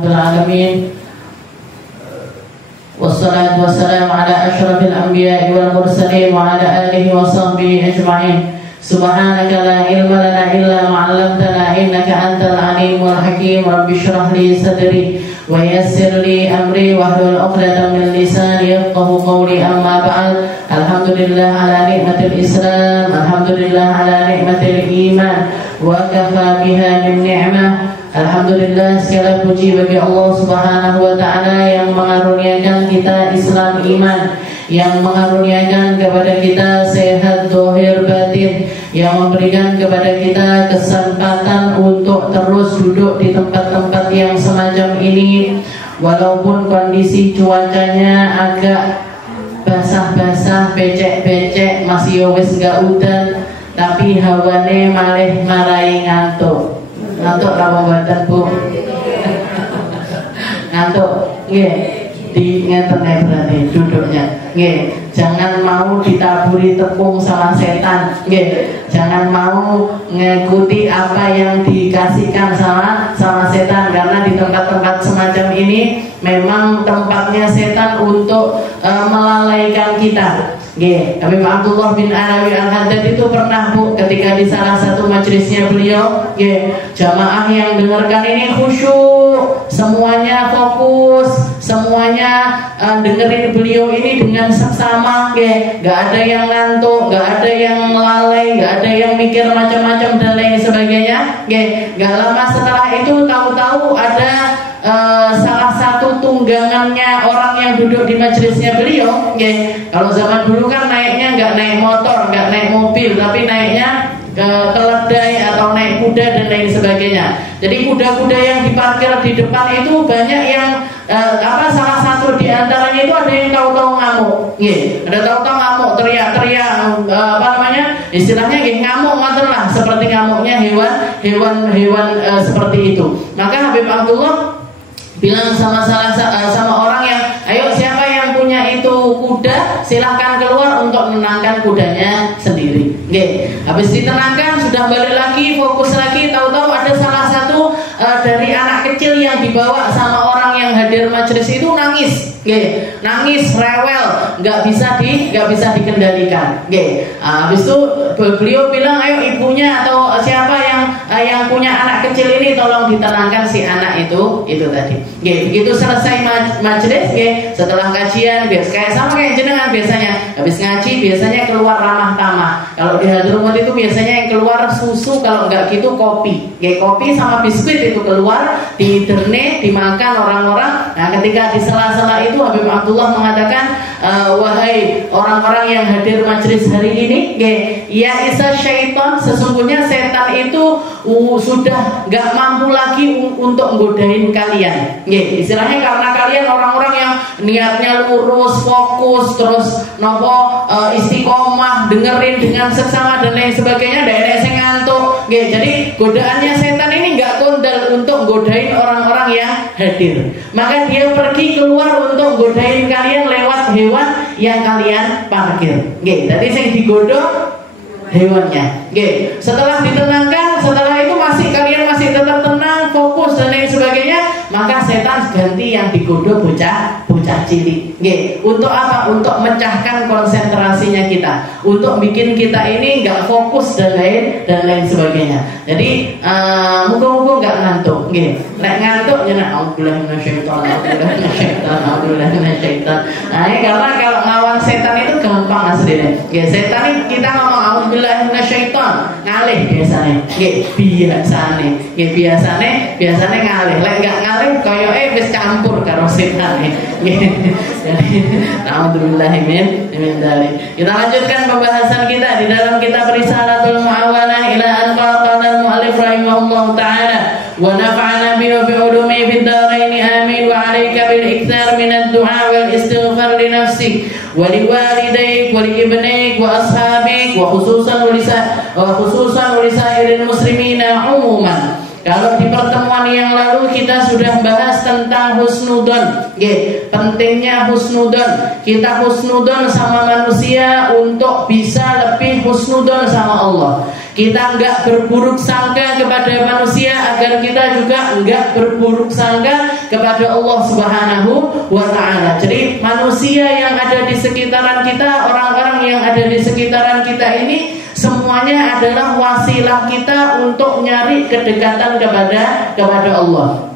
rabbil alamin. Wassalatu wassalamu ala asyrafil anbiya'i wal mursalin wa ala alihi wa sahbihi ajma'in. Subhanaka la ilma lana illa ma 'allamtana innaka antal alimul hakim. Rabbi shrah li sadri wa yassir li amri wahlul 'uqdatam min lisani yafqahu qawli. Amma ba'd. Alhamdulillah ala nikmatil Islam, alhamdulillah ala nikmatil iman, wa kafa biha min ni'mah. Alhamdulillah, segala puji bagi Allah Subhanahu wa ta'ala yang mengaruniakan kita Islam iman, yang mengaruniakan kepada kita sehat zahir batin, yang memberikan kepada kita kesempatan untuk terus duduk di tempat-tempat yang semacam ini. Walaupun kondisi cuacanya agak basah-basah, becek-becek, masih wis gak udan, tapi hawane malih marai ngantuk. Ngantuk rawa badan Bu. Ngantuk. Nggih. Di ngeten berarti duduknya. Nggih. Jangan mau ditaburi tepung sama setan. Nggih. Jangan mau mengikuti apa yang dikasihkan sama setan, karena di tempat-tempat semacam ini memang tempatnya setan untuk melalaikan kita. Habib Abdullah bin Alawi Al-Haddad itu pernah Bu, ketika di salah satu majelisnya beliau, jamaah yang dengarkan ini khusyuk, semuanya fokus, semuanya dengerin beliau ini dengan seksama, gak ada yang ngantuk, gak ada yang lalai, gak ada yang mikir macam-macam dan lain sebagainya. Gak lama setelah itu tahu-tahu ada salah satu tunggangannya orang yang duduk di majelisnya beliau. Kalau zaman dulu kan naiknya nggak naik motor, nggak naik mobil, tapi naiknya keledai atau naik kuda dan lain sebagainya. Jadi kuda-kuda yang diparkir di depan itu banyak yang salah satu di antaranya itu ada yang tahu-tahu ngamuk. Ada tahu-tahu ngamuk, teriak-teriak, istilahnya ngamuk lah, seperti ngamuknya hewan seperti itu. Maka Habib Abdullah bilang sama orang yang, ayo siapa yang punya itu kuda, silahkan keluar untuk menenangkan kudanya sendiri. Habis ditenangkan, sudah balik lagi, fokus lagi, tahu-tahu ada salah satu dari anak kecil yang dibawa sama orang yang hadir majelis itu nangis, nangis rewel, nggak bisa dikendalikan. Habis itu beliau bilang, ayo ibunya atau siapa yang punya anak kecil ini tolong ditenangkan si anak itu tadi. Begitu selesai majelis, setelah kajian, sama kayak jenengan biasanya habis ngaji biasanya keluar ramah tamah. Kalau di Hadramut itu biasanya yang keluar susu, kalau enggak gitu kopi. Kopi sama biskuit itu keluar, diderne, dimakan orang-orang. Nah, ketika di sela-sela itu Habib Abdullah mengatakan, wahai orang-orang yang hadir majelis hari ini, ya isa syaitan, sesungguhnya setan itu sudah enggak mampu lagi untuk nggodain kalian. Istilahnya karena kalian orang-orang yang niatnya lurus, fokus, terus istiqomah, dengerin dengan seksama dan lain sebagainya, dan sing ngantuk. Jadi godaannya setan ini nggak kondal untuk godain orang-orang yang hadir. Maka dia pergi keluar untuk godain kalian lewat hewan yang kalian parkir. Jadi sing digodok hewannya. Setelah ditenangkan, setelah itu kalian masih tetap tenang, fokus dan lain sebagainya, maka setan ganti yang digodok bocah cilik. Untuk apa? Untuk mencahkan konsentrasinya kita, untuk bikin kita ini nggak fokus dan lain sebagainya. Jadi muka-muka nggak ngantuk. Nek ngantuk jangan alhamdulillah minasyaitan. Nah, karena kalau ngelawan setan itu gampang aslinya. Setan ini kita ngomong alhamdulillah minasyaitan, ngalih biasanya. Biasanya ngalih. Lek nggak ngalih koyoke wis campur karo setan. Jadi alhamdulillah min dzalik. Kita lanjutkan pembahasan kita di dalam kitab Risalatul Mu'awanah ila al-qala al-mu'allif rahimahullah ta'ala wa nafa'ana bi ulumi fid dharain amin wa 'alaika bil iktsar min ad-du'a wal istighfar li nafsik wa li walidayk wa li ibnayk wa ashabik wa khususan li sa'iril muslimina umuman. Kalau di pertemuan yang lalu kita sudah bahas tentang husnudon, pentingnya husnudon. Kita husnudon sama manusia untuk bisa lebih husnudon sama Allah. Kita enggak berburuk sangka kepada manusia agar kita juga enggak berburuk sangka kepada Allah Subhanahu wa ta'ala. Jadi manusia yang ada di sekitaran kita, orang-orang yang ada di sekitaran kita ini semuanya adalah wasilah kita untuk nyari kedekatan kepada Allah.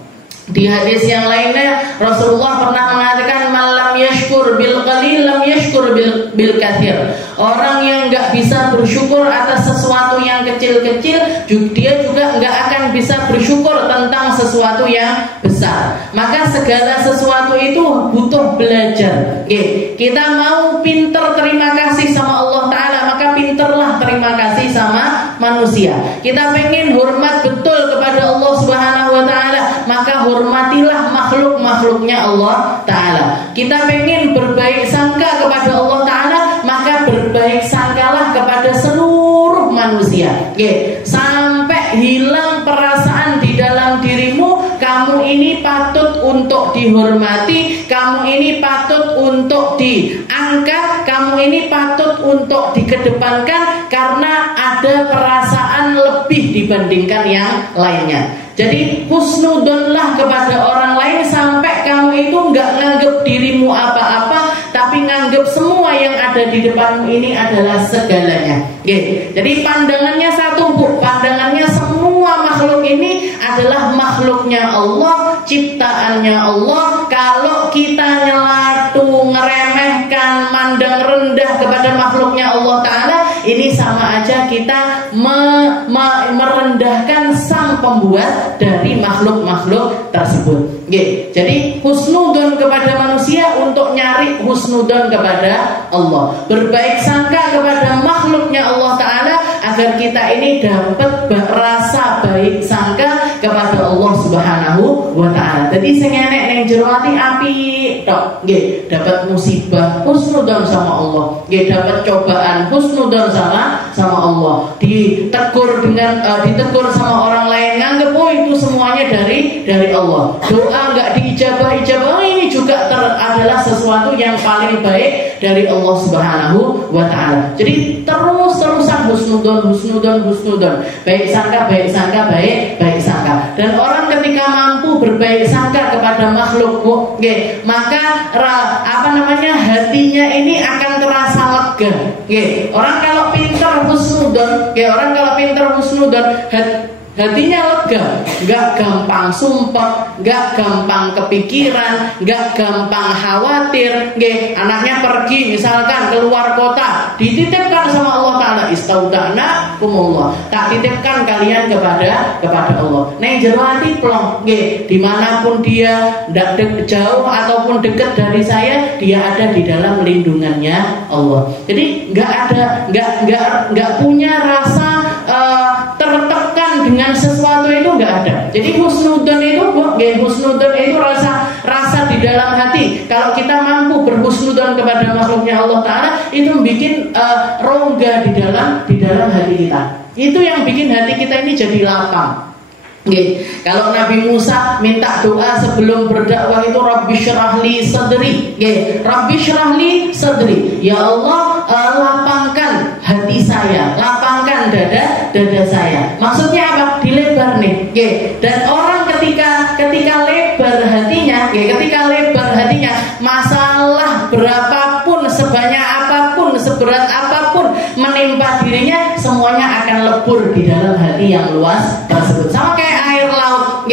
Di hadis yang lainnya Rasulullah pernah mengatakan man lam yashkur bil qalil lam yashkur bil katsir. Orang yang enggak bisa bersyukur atas sesuatu yang kecil-kecil, dia juga enggak akan bisa bersyukur tentang sesuatu yang besar. Maka segala sesuatu itu butuh belajar. Kita mau pinter terima kasih sama Allah Ta'ala, maka pinterlah terima kasih sama manusia. Kita pengen hormat betul kepada Allah Subhanahu wa Ta'ala, maka hormatilah makhluk-makhluknya Allah Ta'ala. Kita pengen berbaik sangka kepada Allah Ta'ala, maka berbaik sangkalah kepada seluruh manusia. Sampai hilang perasaan di dalam dirimu, kamu ini patut untuk dihormati, kamu ini patut untuk diangkat, kamu ini patut untuk dikedepankan karena ada perasaan lebih dibandingkan yang lainnya. Jadi husnudonlah kepada orang lain sampai kamu itu nggak nganggep dirimu apa-apa, tapi nganggep semua yang ada di depanmu ini adalah segalanya. Jadi pandangannya satu, Bu. Pandangannya semua makhluk ini adalah makhluknya Allah, ciptaannya Allah. Kalau kita nyelatu, ngeremehkan, mandang rendah kepada makhluknya Allah Ta'ala, ini sama aja kita merendahkan sang pembuat dari makhluk-makhluk tersebut. Jadi husnudon kepada manusia untuk nyari husnudon kepada Allah. Berbaik sangka kepada makhluknya Allah Ta'ala agar kita ini dapat rasa baik sangka kepada Allah Subhanahu wa Ta'ala. Jadi sing enek ning jero ati api tok, nggih, dapat musibah husnudon sama Allah, nggih, dapat cobaan husnudon sama Allah. Ditegur ditegur sama orang lain nganggep oh itu semuanya dari Allah. Doa enggak diijabah, ini juga adalah sesuatu yang paling baik dari Allah Subhanahu wa Ta'ala. Jadi terus-terusan husnudon. Baik sangka, baik sangka. Dan orang ketika mampu berbaik sangka kepada makhluk, maka hatinya ini akan terasa lega. Orang kalau pintar husnudon, hatinya lega, nggak gampang sumpah, nggak gampang kepikiran, nggak gampang khawatir. Anaknya pergi misalkan keluar kota, dititipkan sama Allah Ta'ala, istauda'na kumullah, tak titipkan kalian kepada Allah. Neng jero ati plong, dimanapun dia, jauh ataupun dekat dari saya, dia ada di dalam lindungannya Allah. Jadi nggak punya rasa tertekan dengan sesuatu itu nggak ada. Jadi husnudon itu rasa di dalam hati. Kalau kita mampu berhusnudon kepada makhluknya Allah Ta'ala, itu bikin rongga di dalam hati kita. Itu yang bikin hati kita ini jadi lapang. Kalau Nabi Musa minta doa sebelum berdakwah itu Rabbi syrahli sadri, Rabbi syrahli sadri, ya Allah, lapangkan hati saya, lapangkan dada saya. Maksudnya apa? Dilebar nih. Dan orang ketika lebar hatinya, masalah berapapun, sebanyak apapun, seberat apapun menimpa dirinya, semuanya akan lebur di dalam hati yang luas tersebut. Sama kayak air laut.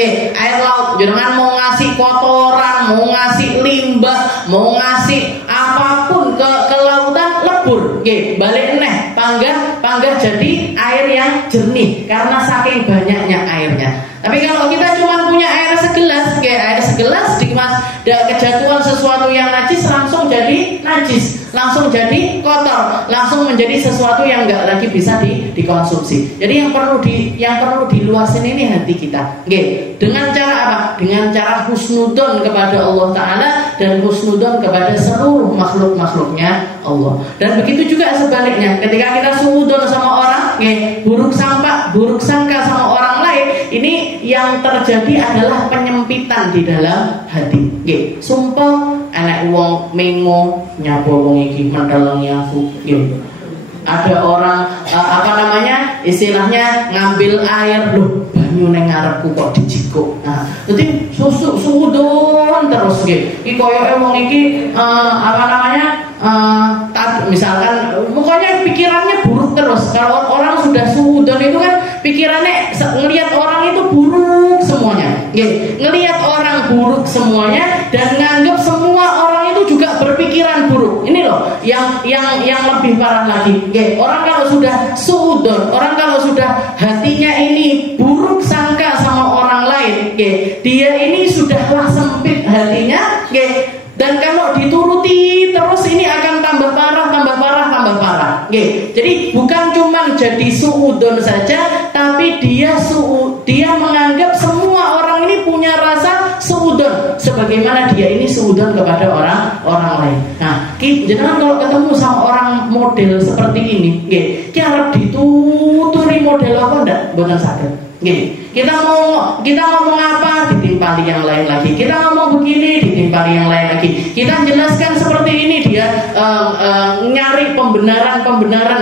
Jangan mau ngasih kotoran, mau ngasih limbah, mau ngasih apapun ke lautan, lebur. Balik neh, panggah jadi air yang jernih karena saking banyaknya airnya. Tapi kalau kita cuma punya air segelas kejatuhan sesuatu yang najis langsung jadi najis, langsung jadi kotor, langsung menjadi sesuatu yang enggak lagi bisa dikonsumsi. Jadi yang perlu diluasin ini hati kita. Dengan cara apa? Dengan cara husnudon kepada Allah Ta'ala dan husnudon kepada seluruh makhluk-makhluknya Allah. Dan begitu juga sebaliknya, ketika kita suudon sama orang, buruk sangka sama orang lain, ini yang terjadi adalah penyempitan di dalam hati. Sumpah anak wong mengo nyapa wong iki mentelengi aku. Ada orang istilahnya ngambil air, loh banyu neng ngarepku kok dijikuk. Nah, jadi suudon nggih. Iki koyoke wong iki apa namanya? Misalkan pokoknya pikirannya buruk terus. Kalau orang sudah suudzon itu kan pikirannya ngelihat orang itu buruk semuanya. Nggih, ngelihat orang buruk semuanya dan nganggap semua orang itu juga berpikiran buruk. Ini loh yang lebih parah lagi. Nggih, orang kalau sudah suudzon, orang kalau sudah hatinya ini buruk sangka sama orang lain, nggih, dia ini sudahlah sempit hatinya, nggih. Dan kalau dituruti terus ini akan tambah parah, tambah parah, tambah parah. Nggih. Jadi bukan cuma jadi suudzon saja, tapi dia menganggap semua orang ini punya rasa suudzon sebagaimana dia ini suudzon kepada orang lain. Nah, jangan kalau ketemu sama orang model seperti ini, nggih, ki arep dituturi model apa ndak? Mboten saged. Nggih. Kita ngomong apa ditimpali yang lain lagi. Kita ngomong begini ditimpali yang lain lagi. Kita jelaskan seperti ini dia nyari pembenaran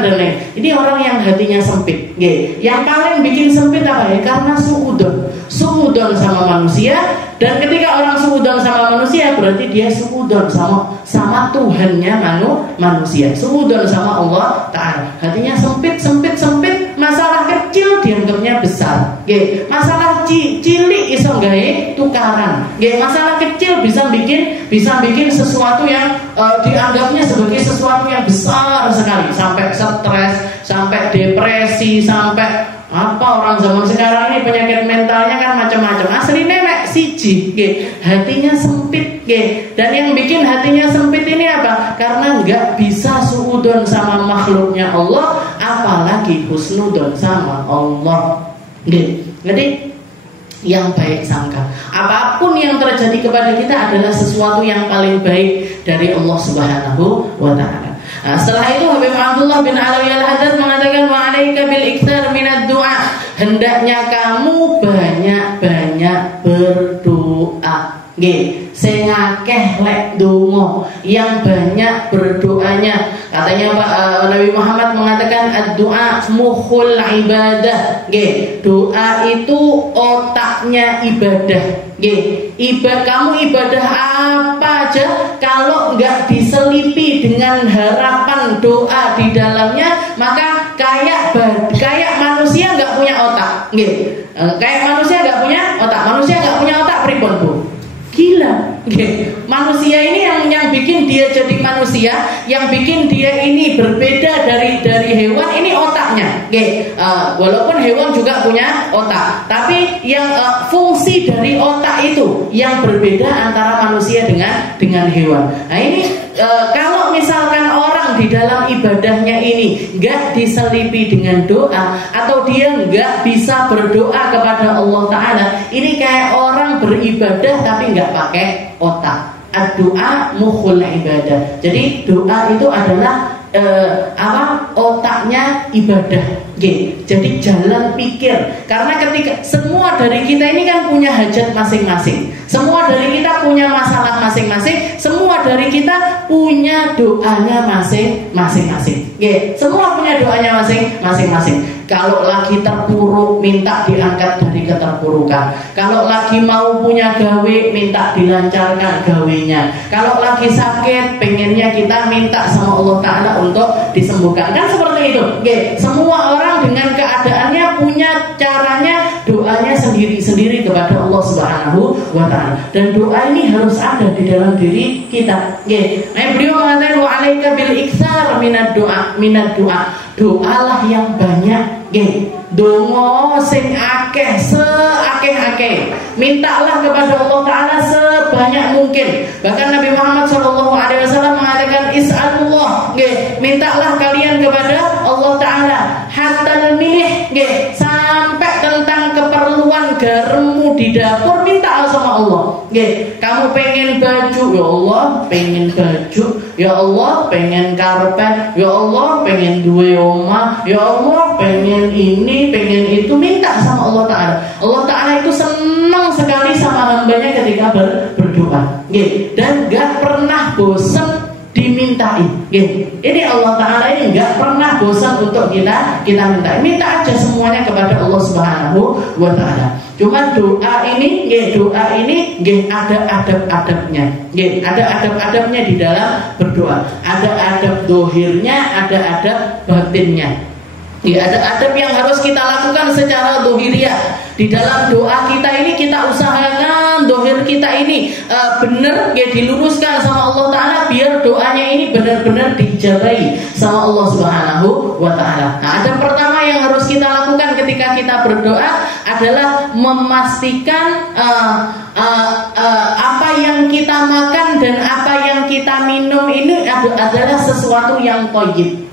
dan lain. Ini orang yang hatinya sempit. Nggih. Yang paling bikin sempit apa ya? Karena suudzon sama manusia. Dan ketika orang suudzon sama manusia berarti dia suudzon sama Tuhannya manusia. Suudzon sama Allah Ta'ala. Hatinya sempit. Masalah kecil dianggapnya besar. Nggih. Masalah cilik iso gawe tukaran. Nggih, masalah kecil bisa bikin sesuatu yang dianggapnya sebagai sesuatu yang besar sekali, sampai stres, sampai depresi, sampai apa orang zaman sekarang ini penyakit mentalnya kan macam-macam. Aslinya nek siji, nggih, hatinya sempit, nggih. Dan yang bikin hatinya sempit ini apa? Karena nggak bisa suudzon sama makhluknya Allah, apalagi husnudzon sama Allah. Nggih. Jadi yang baik sangka. Apapun yang terjadi kepada kita adalah sesuatu yang paling baik dari Allah Subhanahu wa taala. Nah, setelah itu Habib Abdullah bin Alawi Al-Haddad mengatakan wa 'alaika bil iktsar minad du'a. Hendaknya kamu banyak-banyak berdoa. Nggih, sing akeh lek donga, yang banyak berdoanya. Katanya Pak Nabi Muhammad mengatakan ad-du'a mukhul ibadah. Nggih, doa itu otaknya ibadah. Nggih, kamu ibadah apa aja kalau enggak diselipi dengan harapan doa di dalamnya, maka kayak manusia enggak punya otak. Nggih. Kayak manusia enggak punya otak. Manusia enggak punya otak pripun, Bu? Gila. Okay. Manusia ini yang bikin dia jadi manusia, yang bikin dia ini berbeda dari hewan ini otaknya. Okay. Walaupun hewan juga punya otak, tapi yang fungsi dari otak itu yang berbeda antara manusia dengan hewan. Nah ini kalau misalkan orang di dalam ibadahnya ini nggak diselipi dengan doa, atau dia nggak bisa berdoa kepada Allah Ta'ala, ini kayak orang beribadah tapi nggak pakai otak. Ad-du'a mukhul ibadah. Jadi doa itu adalah otaknya ibadah. Jadi jalan pikir. Karena ketika semua dari kita ini kan punya hajat masing-masing, semua dari kita punya masalah masing-masing, semua dari kita punya doanya masing-masing. Semua punya doanya masing-masing. Kalau lagi terpuruk, minta diangkat dari keterpurukan. Kalau lagi mau punya gawe, minta dilancarkan gawenya. Kalau lagi sakit, pengennya kita minta sama Allah Ta'ala untuk disembuhkan. Kan seperti itu. Semua orang dengan keadaannya punya caranya, doanya sendiri-sendiri kepada Allah Subhanahu wa Ta'ala. Dan doa ini harus ada di dalam diri kita. Beliau mengatakan wa 'alaika bil iktsar minad du'a. Doalah yang banyak. Dongo sing akeh, seakeh-akeh. Mintalah kepada Allah Ta'ala sebanyak mungkin. Bahkan Nabi Muhammad SAW mengatakan is'alullah. Mintalah kalian kepada Allah Ta'ala hatta milih, sampai tentang keperluan garammu di dapur, minta sama Allah. Kamu pengen baju, ya Allah pengen baju, ya Allah pengen karpet, ya Allah pengen duwe omah, ya Allah pengen ini, pengen itu, minta sama Allah Ta'ala. Allah Ta'ala itu senang sekali sama hambanya ketika berdoa. Dan gak pernah bosan dimintai. Ini Allah Ta'ala ini nggak pernah bosan untuk kita minta aja semuanya kepada Allah Subhanahu wa Ta'ala. Cuma doa ini ada adab-adabnya. Ada adab-adabnya di dalam berdoa. Ada adab dohirnya, ada adab batinnya. Ada adab yang harus kita lakukan secara dohiriyah. Di dalam doa kita ini kita usahakan dohir kita ini benar, diluruskan sama Allah Ta'ala biar doanya ini benar-benar dijabahi sama Allah Subhanahu wa Ta'ala. Nah, adab pertama yang harus kita lakukan ketika kita berdoa adalah memastikan apa yang kita makan dan apa yang kita minum ini adalah sesuatu yang thayyib.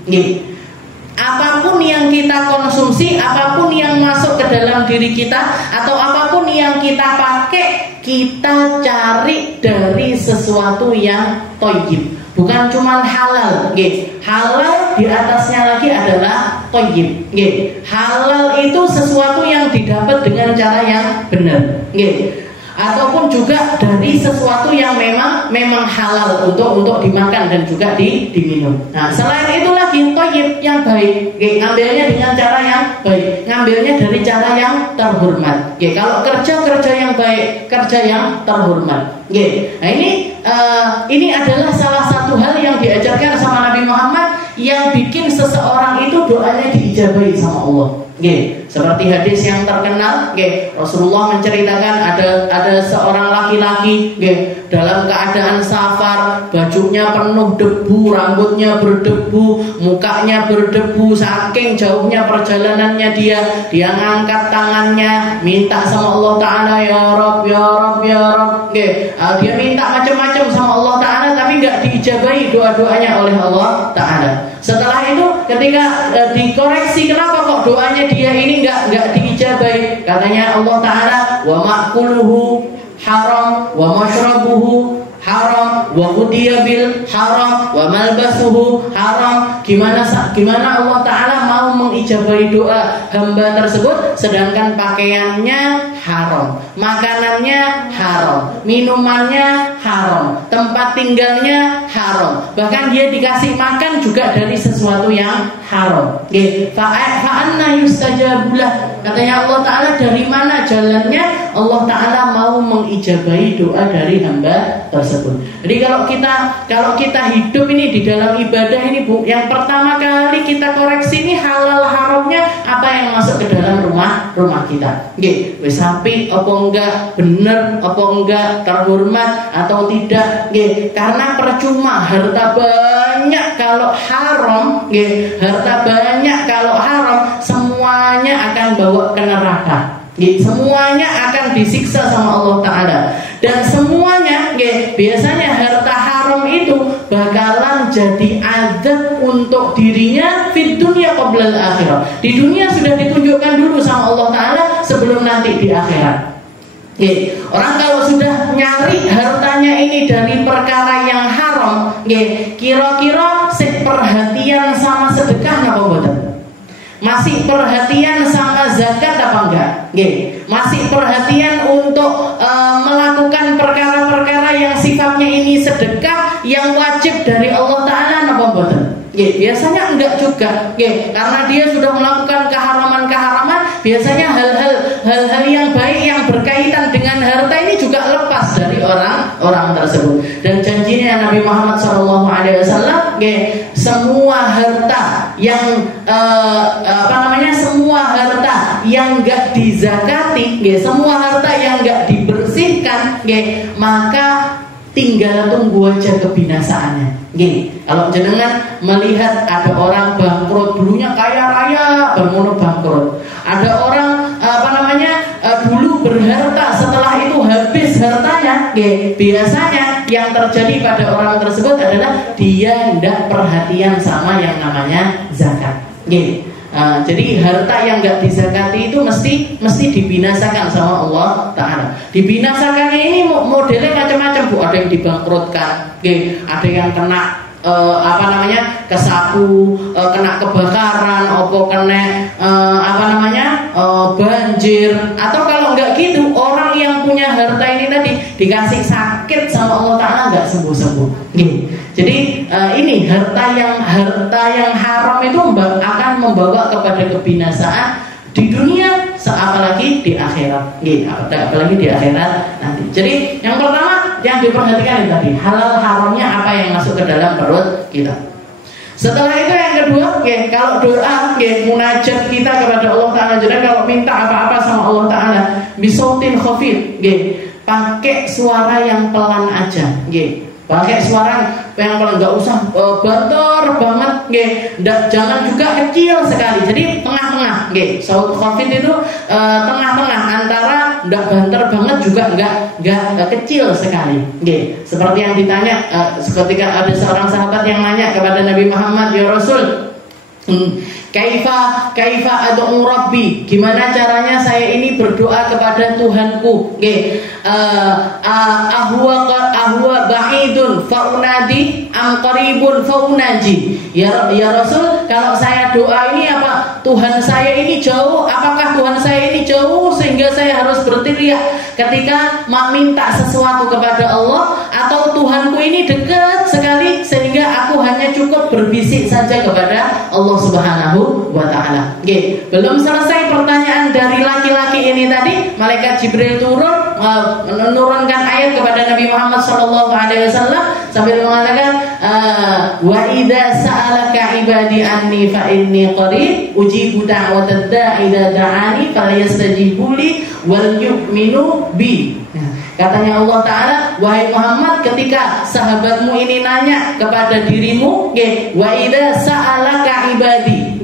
Apapun yang kita konsumsi, apapun yang masuk ke dalam diri kita, atau apapun yang kita pakai, kita cari dari sesuatu yang thayyib. Bukan cuma halal, halal di atasnya lagi adalah thayyib. Halal itu sesuatu yang didapat dengan cara yang benar. Ataupun juga dari sesuatu yang memang halal untuk dimakan dan juga diminum. Nah, selain itu lagi thayyib yang baik, ngambilnya dengan cara yang baik, ngambilnya dari cara yang terhormat. Kalau kerja yang baik, kerja yang terhormat. Nah, ini adalah salah satu hal yang diajarkan sama Nabi Muhammad yang bikin seseorang itu doanya diijabahi sama Allah. Seperti hadis yang terkenal, Rasulullah menceritakan ada seorang laki-laki dalam keadaan safar, bajunya penuh debu, rambutnya berdebu, mukanya berdebu, saking jauhnya perjalanannya dia ngangkat tangannya minta sama Allah Ta'ala, ya Rabb, ya Rabb, ya Rabb. Dia minta macam-macam sama Allah Ta'ala tapi nggak diijabahi doa-doanya oleh Allah Ta'ala. Setelah itu ketika dikoreksi, kenapa kok doanya dia ini nggak diijabahi? Katanya Allah Ta'ala, wa ma'kuluhu haram, wa mashrabuhu haram, wa qudiya bil haram, wa malbasuhu haram. Gimana Allah Ta'ala mau mengijabahi doa hamba tersebut sedangkan pakaiannya haram, makanannya haram, minumannya haram, tempat tinggalnya haram, bahkan dia dikasih makan juga dari sesuatu yang haram. Fa'anna yustajabulah. Katanya Allah Ta'ala, dari mana jalannya Allah Ta'ala mau mengijabahi doa dari hamba tersebut. Jadi kalau kita hidup ini di dalam ibadah ini, Bu, yang pertama kali kita koreksi ini halal haramnya apa yang masuk ke dalam rumah kita. Wis sapi apa enggak, bener apa enggak, terhormat atau tidak. Karena percuma harta banyak kalau haram, harta banyak kalau haram semuanya akan bawa ke neraka. Semuanya akan disiksa sama Allah Ta'ala. Dan semuanya biasanya harta haram itu bakalan jadi azab untuk dirinya fid dunya qabla al-akhirah. Di dunia sudah ditunjukkan dulu sama Allah Ta'ala sebelum nanti di akhirat. Orang kalau sudah nyari hartanya ini dari perkara yang haram, kira-kira perhatian sama sedekah apa betul? Masih perhatian sama zakat apa enggak? Masih perhatian untuk melakukan perkara-perkara yang sifatnya ini sedekah yang wajib dari Allah Ta'ala apa betul? Biasanya enggak juga. Karena dia sudah melakukan keharaman-keharaman, biasanya hal-hal yang baik yang berkaitan dengan harta ini juga lepas dari orang tersebut. Dan janjinya Nabi Muhammad SAW, semua harta yang semua harta yang enggak dizakati, semua harta yang enggak dibersihkan, maka tinggal tunggu aja kebinasaannya. Kalau jenengan melihat ada orang bangkrut, dulunya kaya raya, baru bangkrut. Ada orang dulu berharta, setelah itu habis hartanya. Biasanya yang terjadi pada orang tersebut adalah dia tidak perhatian sama yang namanya zakat. Jadi harta yang nggak dizakati itu mesti dibinasakan sama Allah Ta'ala. Dibinasakannya ini modelnya macam-macam, Bu. Ada yang dibangkrutkan, ada yang kena kesapu, kena kebakaran, banjir. Atau kalau nggak gitu, orang yang punya harta ini tadi dikasih sakit sama Allah Ta'ala nggak sembuh-sembuh. Jadi ini harta yang haram itu akan membawa kepada kebinasaan di dunia, apalagi di akhirat. Apalagi di akhirat nanti. Jadi yang pertama yang diperhatikan tadi, halal haramnya apa yang masuk ke dalam perut kita. Setelah itu yang kedua, kalau doa, munajat kita kepada Allah Ta'ala, jadi kalau minta apa-apa sama Allah Ta'ala, bisautin khafif, pakai suara yang pelan aja, pakai suara yang pelan, nggak usah bator banget, jangan juga kecil sekali, jadi tengah-tengah, saut khafif itu tengah-tengah antara nggak banter banget juga nggak kecil sekali, seperti yang ditanya, ketika ada seorang sahabat yang nanya kepada Nabi Muhammad, ya Rasul, Kaifa ad'u rabbi, gimana caranya saya ini berdoa kepada Tuhanku? Ahwa ba'idun faunadi am qaribun faunaji. Ya Rasul, kalau saya doa ini apa Tuhan saya ini jauh? Apakah Tuhan saya ini jauh sehingga saya harus berteriak ketika meminta sesuatu kepada Allah, atau Tuhanku ini dekat sekali sehingga aku hanya cukup berbisik saja kepada Allah Subhanahu wa Ta'ala. Belum selesai pertanyaan dari laki-laki ini tadi, malaikat Jibril menurunkan ayat kepada Nabi Muhammad SAW sambil mengatakan, wa idza sa'alaka ibadi anni fa inni qarib ujibu da'watad da'i idza da'ani falyastajibu li wal yu'minu bi. Katanya Allah Ta'ala, wahai Muhammad, ketika sahabatmu ini nanya kepada dirimu, wa idza sa'alaka ibadi.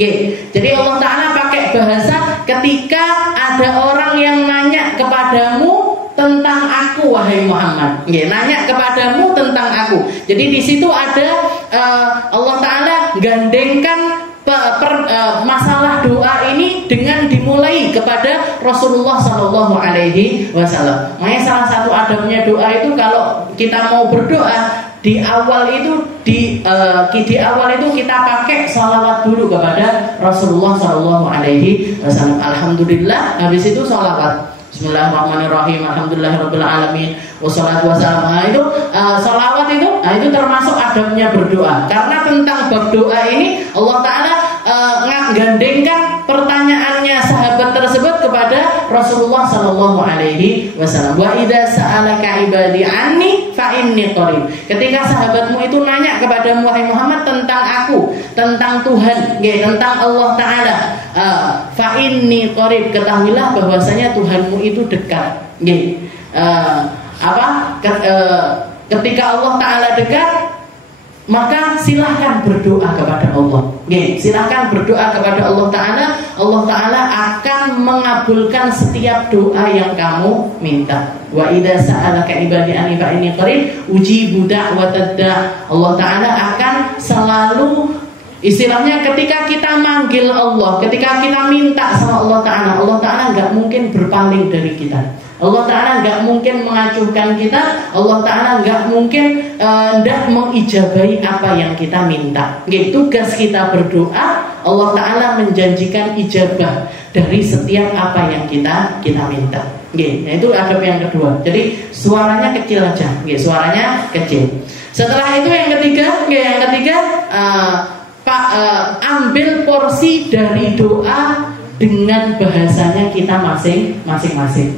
Jadi Allah Ta'ala pakai bahasa ketika ada orang yang nanya kepadamu tentang aku, wahai Muhammad, nanya kepadamu tentang aku. Jadi di situ ada Allah Ta'ala gandengkan masalah doa ini dengan dimulai kepada Rasulullah Sallallahu Alaihi Wasallam. Makanya salah satu adabnya doa itu, kalau kita mau berdoa di awal itu kita pakai salawat dulu kepada Rasulullah Sallallahu Alaihi Wasallam. Alhamdulillah, habis itu salawat. Bismillahirrahmanirrahim. Alhamdulillahirabbil alamin. Wassalatu wassalamu. Salawat itu termasuk adabnya berdoa. Karena tentang bab doa ini Allah Ta'ala gandengkan pertanyaannya sahabat tersebut kepada Rasulullah Sallallahu Alaihi Wasallam. Wa idza sa'alaka ibadi anni fa inni qarib. Ketika sahabatmu itu nanya kepada Wahai Muhammad tentang aku, tentang Tuhan, tentang Allah Ta'ala, fa inni qarib, ketahuilah bahwasanya Tuhanmu itu dekat. Ketika Allah Ta'ala dekat, maka silahkan berdoa kepada Allah. Silahkan berdoa kepada Allah Ta'ala. Allah Ta'ala akan mengabulkan setiap doa yang kamu minta. Wa idza sa'alaka ibadi anni fa inni qarib ujibu da'watad da'. Allah Ta'ala akan selalu, istilahnya ketika kita manggil Allah, ketika kita minta sama Allah Ta'ala nggak mungkin berpaling dari kita. Allah Ta'ala nggak mungkin mengacuhkan kita. Allah Ta'ala nggak mungkin tidak mengijabahi apa yang kita minta. Tugas kita berdoa, Allah Ta'ala menjanjikan ijabah dari setiap apa yang kita minta. Nah, itu adab yang kedua. Jadi suaranya kecil aja, suaranya kecil. Setelah itu yang ketiga, ambil porsi dari doa dengan bahasanya kita masing-masing.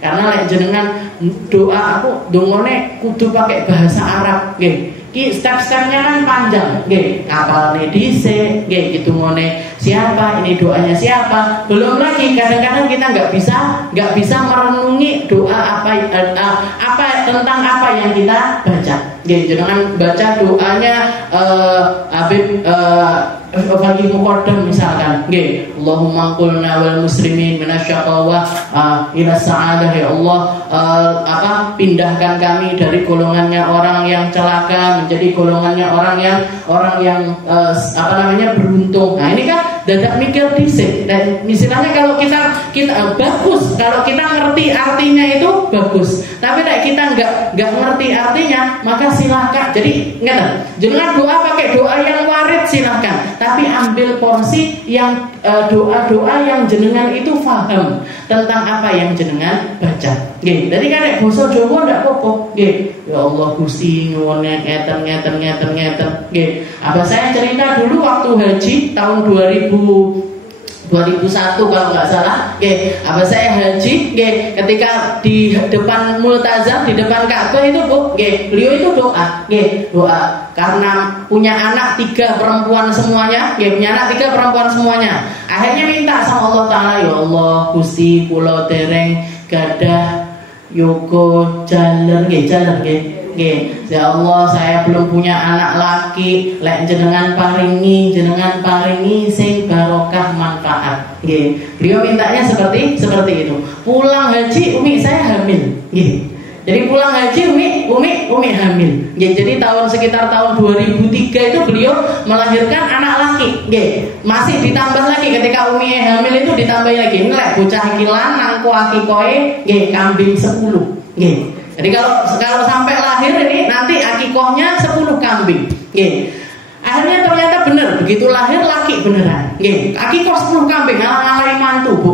Karena jenengan doa aku dongone kudu pakai bahasa Arab. Step-stepnya kan panjang. Kapalnya dhisik, gitu ngone siapa, ini doanya siapa. Belum lagi kadang-kadang kita nggak bisa merenungi doa apa tentang apa yang kita baca. Jangan baca doanya Habib bagi muqaddam misalkan, Allahumma qulna wal muslimin minasyaqawah ila sa'adah, ya Allah, pindahkan kami dari golongannya orang yang celaka menjadi golongannya orang yang beruntung. Nah, ini kan dadak mikir dhisik. Dan istilahnya kalau kita bagus, kalau kita ngerti artinya itu bagus. Tapi kalau kita nggak ngerti artinya, maka silahkan. Jadi jangan doa pakai doa yang warid, silahkan. Tapi ambil porsi yang doa-doa yang jenengan itu paham tentang apa yang jenengan baca. Nggih, dadi kan nek basa Jawa ndak apa-apa. Nggih. Ya Allah Gusti nyuwun ngeten. Nggih. Apa saya cerita dulu waktu haji tahun 2001 kalau nggak salah, apa saya haji, ketika di depan multazam, di depan Ka'bah itu Bu, beliau itu doa, karena punya anak 3 perempuan semuanya, akhirnya minta sama Allah Taala, ya Allah Gusti kula dereng gadah yoga jalan, ya Allah saya belum punya anak laki, lek jenengan paringi sing barokah manfaat. Beliau mintanya seperti itu. Pulang haji umi saya hamil. Jadi pulang haji umi hamil. Jadi sekitar tahun 2003 itu beliau melahirkan anak laki. Masih ditambah lagi ketika umi hamil itu ditambah lagi. Lek bocah iki lanang ku akikoe kambing 10. Jadi kalau sampai lahir ini nanti akikohnya 10 kambing. Akhirnya ternyata benar, begitu lahir laki beneran. Akikoh 10 kambing, ngalah-ngalahi mantu, Bu.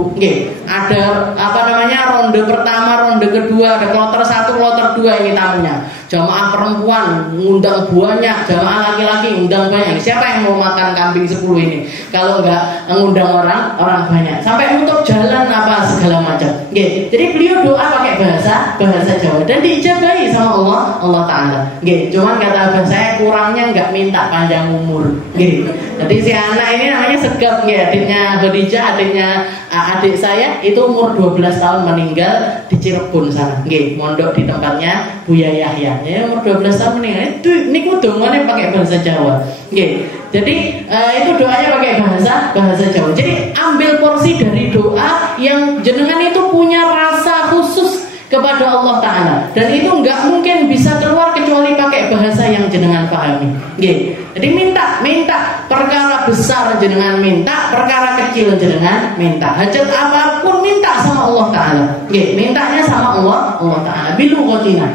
Ada ronde pertama, ronde kedua, ada kloter 1, kloter 2 ini tamunya. Jamaah perempuan ngundang banyak, jamaah laki-laki ngundang banyak. Siapa yang mau makan kambing 10 ini? Kalau enggak ngundang orang banyak. Sampai nutup jalan apa segala macam. Jadi beliau doa pakai bahasa Jawa dan diijabahi sama Allah Taala. Cuman kata abah saya kurangnya enggak minta panjang umur. Jadi si anak ini namanya Segap, adiknya Khadijah, adik saya itu umur 12 tahun meninggal di Cirebon sana. Mondok di tempatnya Buya Yahya. Ya umur 12 tahun meninggal. Niku dongane pakai bahasa Jawa. Jadi itu doanya pakai bahasa Jawa. Jadi ambil porsi dari doa yang jenengan itu punya rasa khusus kepada Allah Ta'ala, dan itu nggak mungkin bisa keluar kecuali pakai bahasa yang jenengan pahami. Jadi minta perkara besar jenengan minta, perkara kecil jenengan minta, hajat apapun minta sama Allah Ta'ala. Mintanya sama Allah Ta'ala bilu kotina.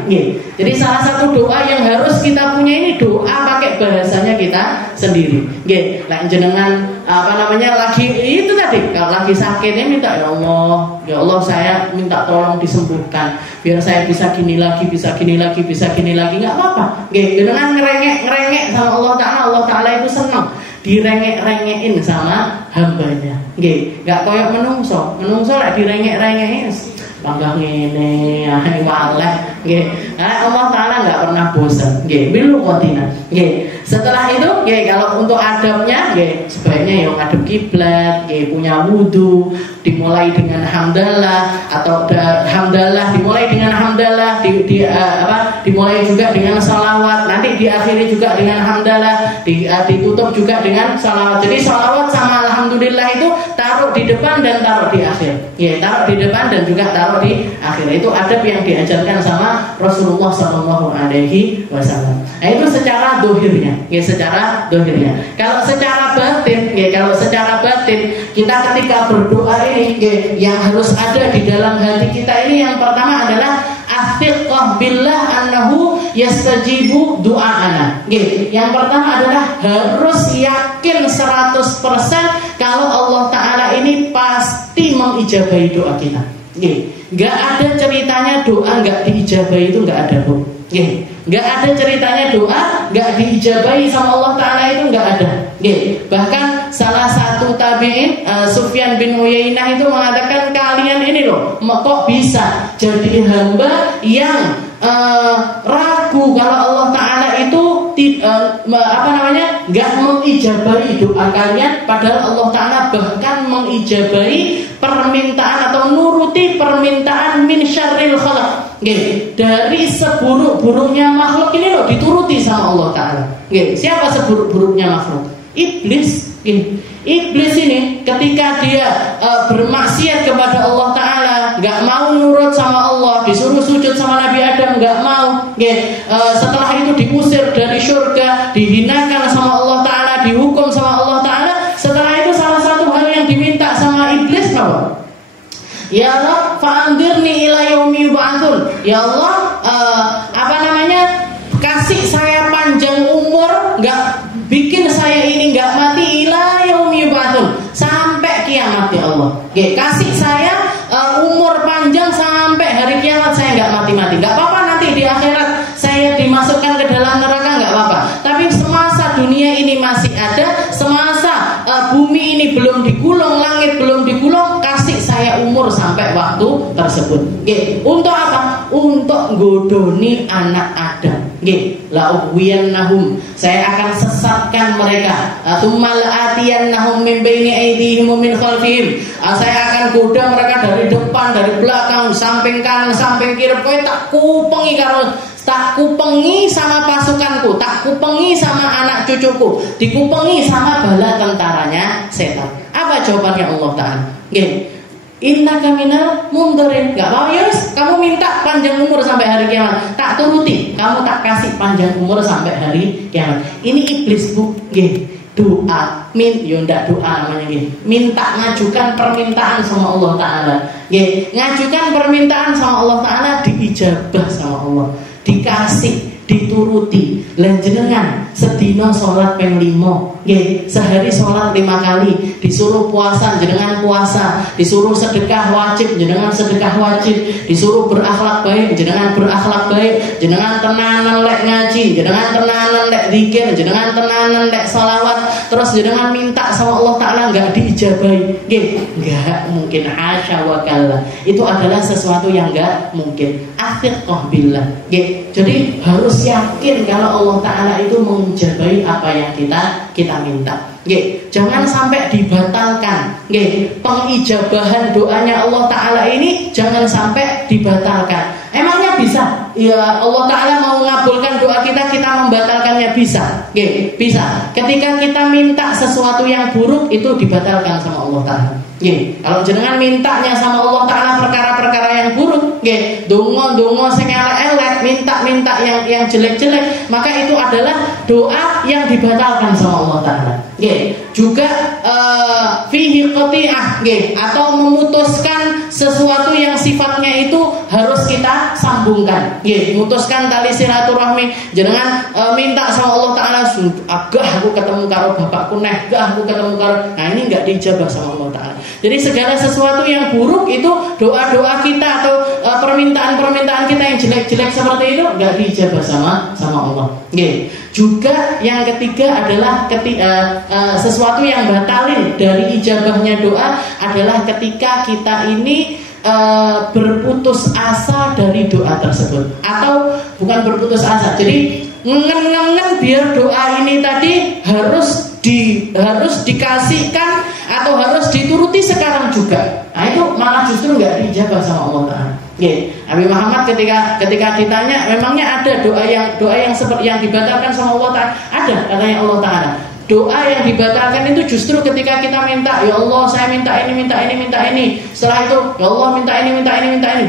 Jadi salah satu doa yang harus kita punya ini doa pakai bahasanya kita sendiri. Lah jenengan lagi itu tadi, kalau lagi sakitnya minta ya Allah saya minta tolong disembuhkan biar saya bisa gini lagi, nggak apa-apa. Jenengan ngerengek sama Allah Ta'ala itu senang direngek-rengekin sama hambanya. Nggak koyok menungso lah direngek-rengekin bangga ngene waleh. Allah Ta'ala nggak pernah bosan. Bilu kotina. Setelah itu kalau untuk adabnya sebaiknya yang ngadep kiblat, punya wudu, dimulai dengan hamdalah atau hamdalah dimulai dengan hamdalah, dimulai juga dengan salawat, nanti diakhiri juga dengan hamdalah, ditutup juga dengan salawat. Jadi salawat sama alhamdulillah itu taruh di depan dan taruh di akhir. Taruh di depan dan juga taruh di akhir. Itu adab yang diajarkan sama Rasulullah SAW. Nah itu secara dohirnya. Kalau secara batin, kita ketika berdoa ini yang harus ada di dalam hati kita ini, yang pertama adalah afiqah billah annahu yastajibu du'ana. Yang pertama adalah harus yakin 100% kalau Allah Ta'ala ini pasti mengijabahi doa kita. Gak ada ceritanya doa gak diijabahi, itu gak ada, Bu. Gak ada ceritanya doa gak diijabahi sama Allah Ta'ala, itu gak ada. Bahkan salah satu tabi'in Sufyan bin Uyainah itu mengatakan, kalian ini loh kok bisa jadi hamba yang ragu kalau Allah Ta'ala itu gak mengijabahi doa kalian, padahal Allah Ta'ala bahkan mengijabahi permintaan atau nuruti permintaan min syarril khalaq. Dari seburuk-buruknya makhluk ini loh dituruti sama Allah Ta'ala. Siapa seburuk-buruknya makhluk? Iblis. Iblis ini ketika dia bermaksiat kepada Allah Ta'ala, gak mau nurut sama Allah, disuruh sujud sama Nabi Adam gak mau. Setelah itu diusir dari surga, dihinakan sama Allah Ta'ala, dihukum sama Allah Ta'ala. Setelah itu salah satu hal yang diminta sama iblis apa? Ya Allah, fa'andirni ila yaumi yub'atsun. Ya Allah, kasih saya panjang umur, enggak bikin saya ini enggak mati ila yaumi yub'atsun, sampai dimasukkan ke dalam neraka nggak apa-apa. Tapi semasa dunia ini masih ada, semasa bumi ini belum digulung, langit belum digulung, kasih saya umur sampai waktu tersebut. Untuk apa? Untuk godoni anak Adam. La'uwiyannahum, saya akan sesatkan mereka. Tsummal atiyannahum min baini aydihim wa min khalfihim, saya akan goda mereka dari depan, dari belakang, samping kanan, samping kiri. Kowe tak kupengi karo, tak kupengi sama pasukanku, tak kupengi sama anak cucuku, dikupengi sama bala tentaranya setan. Apa jawabannya Allah Ta'ala? Innaka minal mundzirin. Gak mau ya, kamu minta panjang umur sampai hari kiamat, tak turuti, kamu tak kasih panjang umur sampai hari kiamat. Ini iblis bu, doa, ndak doa namanya minta, ngajukan permintaan sama Allah Ta'ala. Ngajukan permintaan sama Allah Ta'ala, diijabah sama Allah, dikasih, dituruti. Lenjenengan sedina sholat ping 5, sehari sholat 5 kali, disuruh puasa jenengan puasa, disuruh sedekah wajib jenengan sedekah wajib, disuruh berakhlak baik jenengan berakhlak baik, jenengan tenanan lek ngaji, jenengan tenanan lek zikir, jenengan tenanan lek sholawat, terus jenengan minta sama Allah Ta'ala nggak diijabahi. Nggak mungkin, hasya wa kalla. Itu adalah sesuatu yang nggak mungkin. Afiqah billah. Jadi harus yakin kalau Allah Ta'ala itu mengijabahi apa yang kita minta. Jangan sampai dibatalkan. Pengijabahan doanya Allah Ta'ala ini jangan sampai dibatalkan. Emangnya bisa? Ya, Allah Ta'ala mau mengabulkan doa kita membatalkannya bisa? Bisa. Ketika kita minta sesuatu yang buruk, itu dibatalkan sama Allah Ta'ala. Kalau jenengan mintanya sama Allah Ta'ala perkara-perkara yang buruk, dongo sing elek-elek, minta yang jelek-jelek, maka itu adalah doa yang dibatalkan sama Allah Ta'ala. Juga fihi qati'ah, atau memutuskan sesuatu yang sifatnya itu harus kita sambungkan. Memutuskan tali silaturahmi. Jenengan minta sama Allah Ta'ala, agah aku ketemu karo bapakku, agah aku ketemu karo. Nah, ini enggak dijabah sama Allah Ta'ala. Jadi segala sesuatu yang buruk itu, doa-doa kita atau permintaan-permintaan kita yang jelek-jelek seperti itu enggak dijabah sama Allah. Juga yang ketiga adalah sesuatu yang batalin dari ijabahnya doa adalah ketika kita ini berputus asa dari doa tersebut, atau bukan berputus asa, jadi ngengen biar doa ini tadi harus dikasihkan atau harus dituruti sekarang juga. Nah, itu malah justru nggak dijabah sama Allah Ta'ala. Nabi Muhammad ketika ditanya, memangnya ada doa yang seperti yang dibatalkan sama Allah Ta'ala? Ada, katanya Allah Ta'ala. Doa yang dibatalkan itu justru ketika kita minta, ya Allah saya minta ini. Setelah itu, ya Allah minta ini.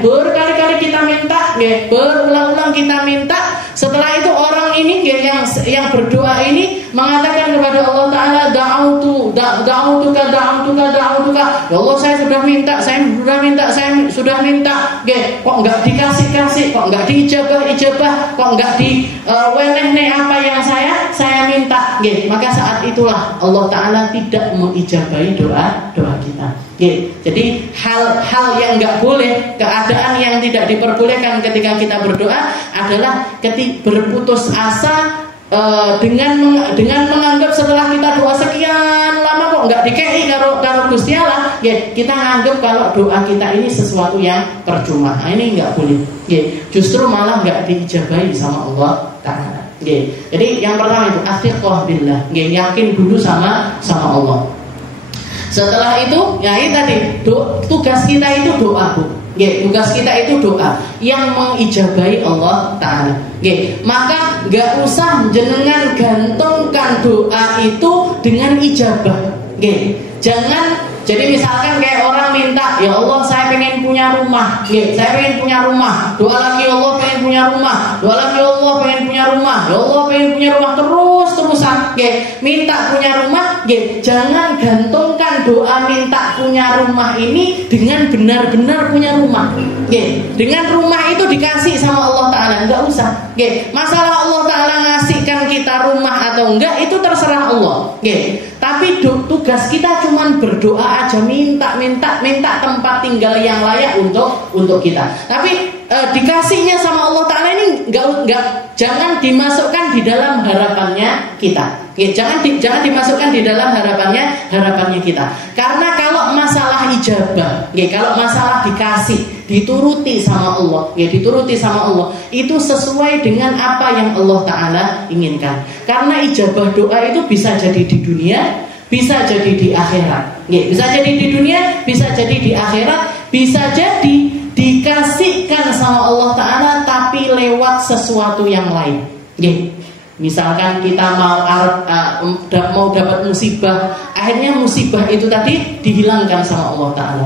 Berkali-kali kita minta, berulang-ulang kita minta. Setelah itu orang ini yang berdoa ini mengatakan kepada Allah Ta'ala, da'autuka. Ya Allah saya sudah minta. Kok enggak dikasih, kok enggak diijabah, kok enggak diweneh apa yang saya minta. Maka saat itulah Allah Ta'ala tidak mengijabahi doa kita. Jadi hal yang nggak boleh, keadaan yang tidak diperbolehkan ketika kita berdoa adalah ketika berputus asa dengan menganggap setelah kita doa sekian lama kok nggak dikei karo Gusti Allah, kita anggap kalau doa kita ini sesuatu yang percuma. Nah, ini nggak boleh. Justru malah nggak diijabahi sama Allah Ta'ala. Jadi yang pertama itu athiqah billah, yakin dulu sama Allah. Setelah itu, ya ini tadi tugas kita itu doa, Bu. Tugas kita itu doa yang mengijabahi Allah Ta'ala. Maka nggak usah jenengan gantungkan doa itu dengan ijabah. Jangan. Jadi misalkan kayak orang minta, ya Allah saya pengen punya rumah, saya pengen punya rumah. Doa lagi, ya Allah pengen punya rumah. Doa lagi, ya Allah pengen punya rumah. Ya Allah pengen punya rumah terus-terusan. Minta punya rumah, jangan gantungkan doa minta punya rumah ini dengan benar-benar punya rumah. Dengan rumah itu dikasih sama Allah Ta'ala, enggak usah. Masalah Allah Ta'ala ngasihkan kita rumah atau enggak itu terserah Allah. Tapi tugas kita cuma berdoa aja, minta tempat tinggal yang layak untuk kita. Tapi dikasihnya sama Allah Ta'ala ini jangan dimasukkan di dalam harapannya kita. Jangan dimasukkan di dalam harapannya kita. Karena kalau masalah ijabah, kalau masalah dikasih, dituruti sama Allah, itu sesuai dengan apa yang Allah Ta'ala inginkan. Karena ijabah doa itu bisa jadi di dunia, bisa jadi di akhirat. Bisa jadi di dunia, bisa jadi di akhirat, bisa jadi dikasihkan sama Allah Ta'ala tapi lewat sesuatu yang lain. Misalkan kita mau dapat musibah, akhirnya musibah itu tadi dihilangkan sama Allah Ta'ala.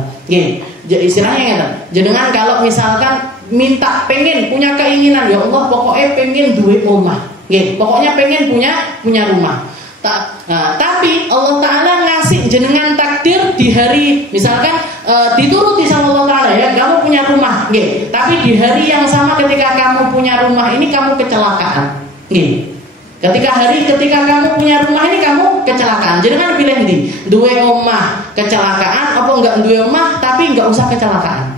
Istilahnya jenengan kalau misalkan pengen punya keinginan, ya Allah pokoknya pengen duwe omah, pokoknya pengen punya rumah. Tapi Allah Ta'ala ngasih jenengan takdir di hari misalkan dituruti sama Allah Ta'ala, ya kamu punya rumah, tapi di hari yang sama ketika kamu punya rumah ini kamu kecelakaan. Ketika kamu punya rumah ini kamu kecelakaan. Jenengan pilih nih, duwe omah kecelakaan apa enggak duwe omah tapi enggak usah kecelakaan.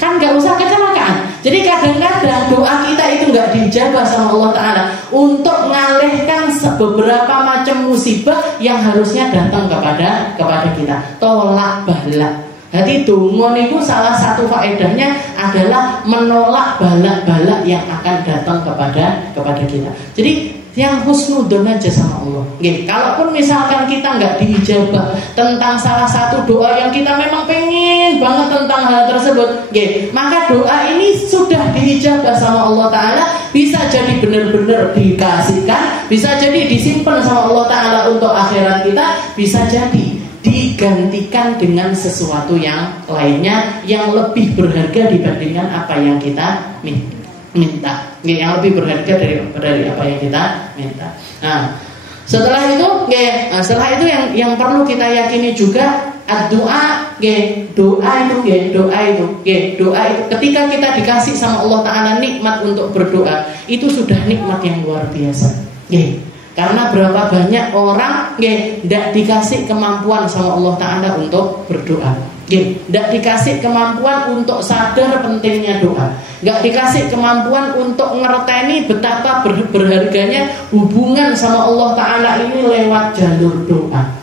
Kan enggak usah kecelakaan. Jadi kadang-kadang doa kita itu enggak dijabah sama Allah Ta'ala untuk mengalihkan beberapa macam musibah yang harusnya datang kepada kita. Tolak balak. Jadi donga niku salah satu faedahnya adalah menolak balak-balak yang akan datang kepada kita. Jadi yang husnudzon aja sama Allah. Kalaupun misalkan kita nggak diijabah tentang salah satu doa yang kita memang pengen banget tentang hal tersebut, maka doa ini sudah diijabah sama Allah Ta'ala, bisa jadi benar-benar dikasihkan, bisa jadi disimpan sama Allah Ta'ala untuk akhirat kita, bisa jadi digantikan dengan sesuatu yang lainnya yang lebih berharga dibandingkan apa yang kita minta, yang lebih berharga dari apa yang kita minta. Nah, setelah itu yang perlu kita yakini juga doa itu ketika kita dikasih sama Allah Ta'ala nikmat untuk berdoa, itu sudah nikmat yang luar biasa. Karena berapa banyak orang tidak dikasih kemampuan sama Allah Ta'ala untuk berdoa, tidak dikasih kemampuan untuk sadar pentingnya doa, tidak dikasih kemampuan untuk ngerteni betapa berharganya hubungan sama Allah Ta'ala ini lewat jalur doa.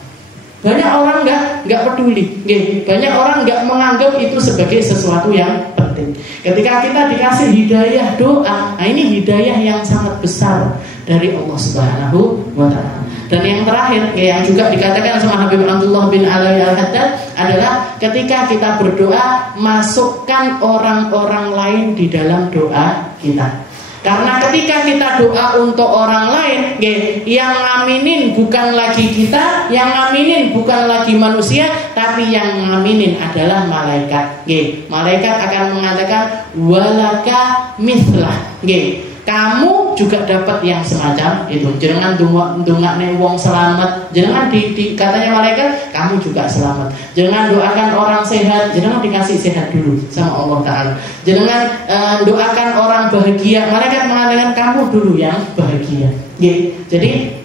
Banyak orang nggak peduli, banyak orang nggak menganggap itu sebagai sesuatu yang penting. Ketika kita dikasih hidayah doa, nah ini hidayah yang sangat besar dari Allah Subhanahu wa Ta'ala. Dan yang terakhir, yang juga dikatakan sama Habib Abdullah bin Alwi Al-Haddad adalah ketika kita berdoa, masukkan orang-orang lain di dalam doa kita. Karena ketika kita doa untuk orang lain, yang ngaminin bukan lagi kita, yang ngaminin bukan lagi manusia, tapi yang ngaminin adalah malaikat. Malaikat akan mengatakan walaka mithlah. Kamu juga dapat yang semacam itu. Jangan dongakne wong selamat. Jangan katanya malaikat, kamu juga selamat. Jangan doakan orang sehat, jangan dikasih sehat dulu sama Allah Ta'ala. Jangan doakan orang bahagia, malaikat mengatakan kamu dulu yang bahagia. Jadi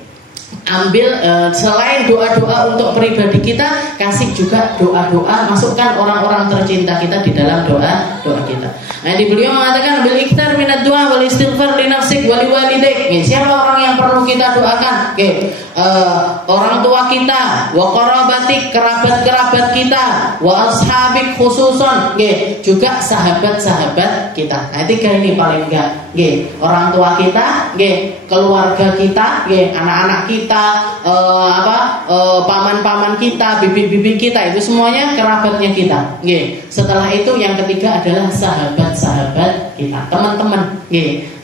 ambil selain doa-doa untuk pribadi kita, kasih juga doa-doa, masukkan orang-orang tercinta kita di dalam doa-doa kita. Nah, di beliau mengatakan bil iktar minad du'a wal istighfar li nafsik wa li walidaik. Siapa orang yang perlu kita doakan? Orang tua kita, wa qarabatik, kerabat-kerabat kita, wa ashabik khususan, juga sahabat-sahabat kita. Nah, tiga ini paling enggak. Orang tua kita, keluarga kita, anak-anak kita, paman-paman kita, bibi-bibi kita, itu semuanya kerabatnya kita. Setelah itu yang ketiga adalah sahabat-sahabat kita, teman-teman,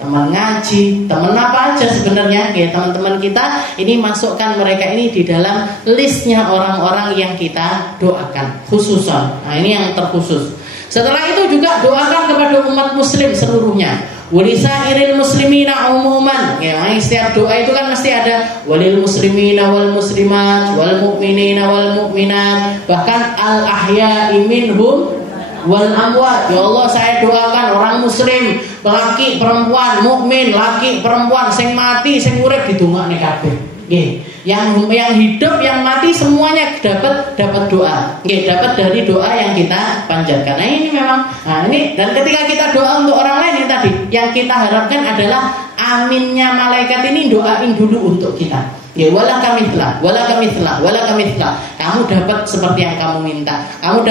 teman ngaji, teman apa aja sebenarnya, teman-teman kita ini masukkan mereka ini di dalam listnya orang-orang yang kita doakan khususan. Nah, ini yang terkhusus. Setelah itu juga doakan kepada umat muslim seluruhnya, walisairil muslimina umuman. Setiap doa itu kan mesti ada walil muslimina wal muslimat wal mu'minina wal mu'minat, bahkan al ahya'i minhum wal amwat. Ya Allah, saya doakan orang muslim, laki perempuan, mukmin laki perempuan, sing mati sing urip didongakne kabeh. Yang hidup, yang mati semuanya dapat doa. Nggih, dapat dari doa yang kita panjatkan. Nah, ini memang ini, dan ketika kita doa untuk orang lain tadi, yang kita harapkan adalah aminnya malaikat ini doain dulu untuk kita. Ya, wala kamitslah. Kamu dapat seperti yang kamu minta. Kamu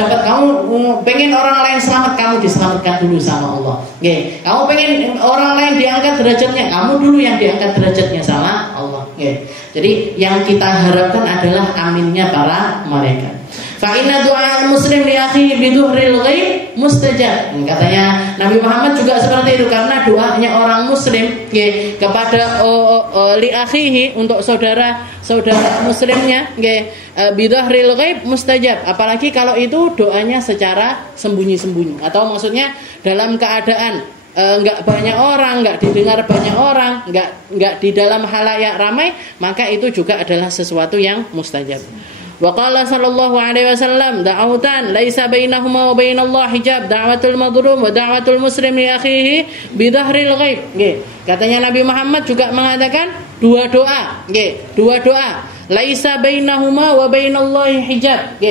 pengen orang lain selamat, kamu diselamatkan dulu sama Allah. Oke. Kamu pengen orang lain diangkat derajatnya, kamu dulu yang diangkat derajatnya sama Allah. Oke. Jadi yang kita harapkan adalah aminnya para malaikat. Fa inna du'a muslim li akhihi bi dhuhril ghaib mustajab. Katanya Nabi Muhammad juga seperti itu, karena doanya orang muslim kepada li akhihi, untuk saudara muslimnya bi dhuhril ghaib mustajab. Apalagi kalau itu doanya secara sembunyi-sembunyi, atau maksudnya dalam keadaan enggak banyak orang, enggak didengar banyak orang, enggak di dalam halayak ramai, maka itu juga adalah sesuatu yang mustajab. Wa qala sallallahu alaihi wasallam da'awatan laisa bainahuma wa bainallahi hijab, da'watul madlum wa da'watul muslim li akhihi bi dhahril ghaib. Katanya Nabi Muhammad juga mengatakan dua doa, laisa bainahuma wa bainallahi hijab.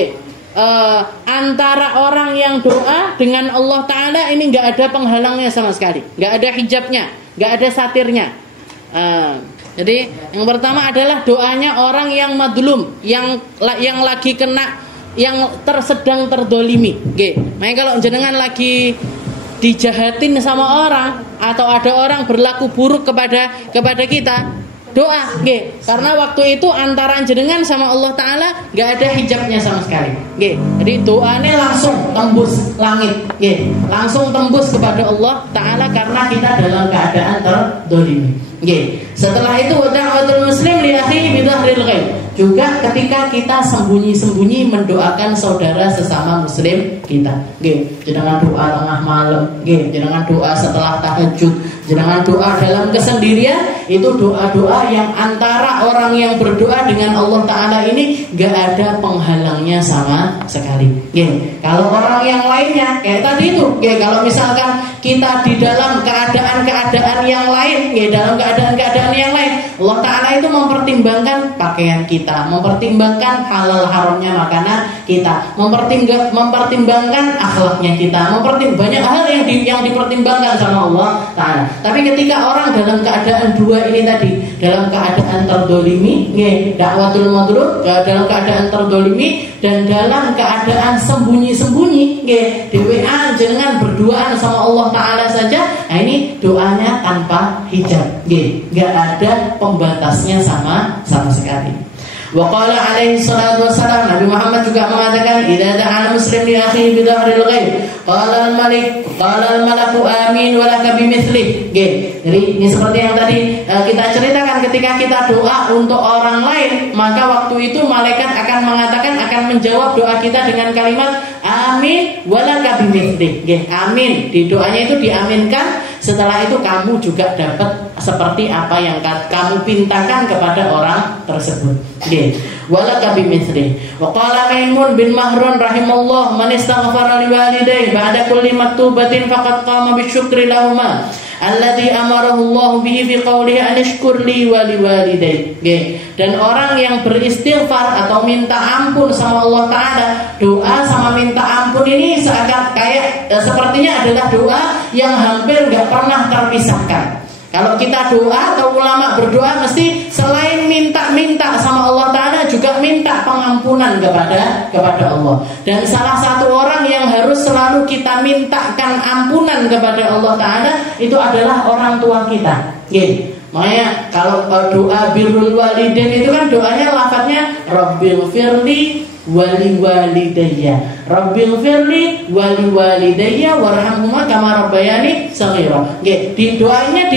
Antara orang yang doa dengan Allah Ta'ala ini gak ada penghalangnya sama sekali, gak ada hijabnya, gak ada satirnya. Jadi yang pertama adalah doanya orang yang madlum, yang lagi kena, yang sedang terdolimi. Makanya kalau jenengan lagi dijahatin sama orang, atau ada orang berlaku buruk kepada kita, doa, karena waktu itu antara jenengan sama Allah Ta'ala gak ada hijabnya sama sekali. Jadi doanya langsung tembus langit, langsung tembus kepada Allah Ta'ala, karena kita dalam keadaan terdolimi. Setelah itu da'watul muslim li akhihi bi dhahril ghaib. Juga ketika kita sembunyi-sembunyi mendoakan saudara sesama muslim kita. Jangan doa tengah malam, jangan doa setelah tahajud, jangan doa dalam kesendirian. Itu doa-doa yang antara orang yang berdoa dengan Allah Ta'ala ini gak ada penghalangnya sama sekali. Kalau orang yang lainnya kayak tadi itu, kalau misalkan kita di dalam keadaan-keadaan yang lain, dalam keadaan-keadaan yang lain, Allah Ta'ala itu mempertimbangkan pakaian kita, mempertimbangkan halal haramnya makanan kita, mempertimbangkan akhlaknya kita, banyak hal yang dipertimbangkan sama Allah Ta'ala. Tapi ketika orang dalam keadaan dua ini tadi, dalam keadaan terdolimi, dakwatul madlum, dalam keadaan terdolimi, dan dalam keadaan sembunyi-sembunyi, di WA jenengan berduaan sama Allah Ta'ala saja, nah ini doanya tanpa hijab, gak ada pembatasnya sama sekali. Wa qala alaihi salatu wassalam, Nabi Muhammad juga mengatakan, idza da'a muslim li akhihi bi dhahril ghaib qala al-malaku amin wa laka bimithli. Jadi ini seperti yang tadi kita ceritakan, ketika kita doa untuk orang lain, maka waktu itu malaikat akan mengatakan, akan menjawab doa kita dengan kalimat amin wa laka bimithli. Amin, di doanya itu diaminkan, setelah itu kamu juga dapat seperti apa yang kamu pintakan kepada orang tersebut. Walaka bimithli. Wa qala Maimun bin Mahrun rahimallahu, man istaghfara li walidayhi ba'da kulli maktubatin faqad qama bisyukri lahumā alladhi amarahu Allah bihi fi qawlihi an ishkur li wa li walidayhi. Dan orang yang beristighfar atau minta ampun sama Allah Ta'ala, doa sama minta ampun ini sepertinya adalah doa yang hampir gak pernah terpisahkan. Kalau kita doa atau ulama berdoa, mesti selain minta sama Allah Ta'ala juga minta pengampunan kepada Allah. Dan salah satu orang yang harus selalu kita mintakan ampunan kepada Allah Ta'ala itu adalah orang tua kita. Makanya kalau doa birrul walidain itu kan doanya lafadznya Rabbil firli wali walidayya, Rabbil firli wali walidayya warhamhuma kama rabbayani shaghira. Di doanya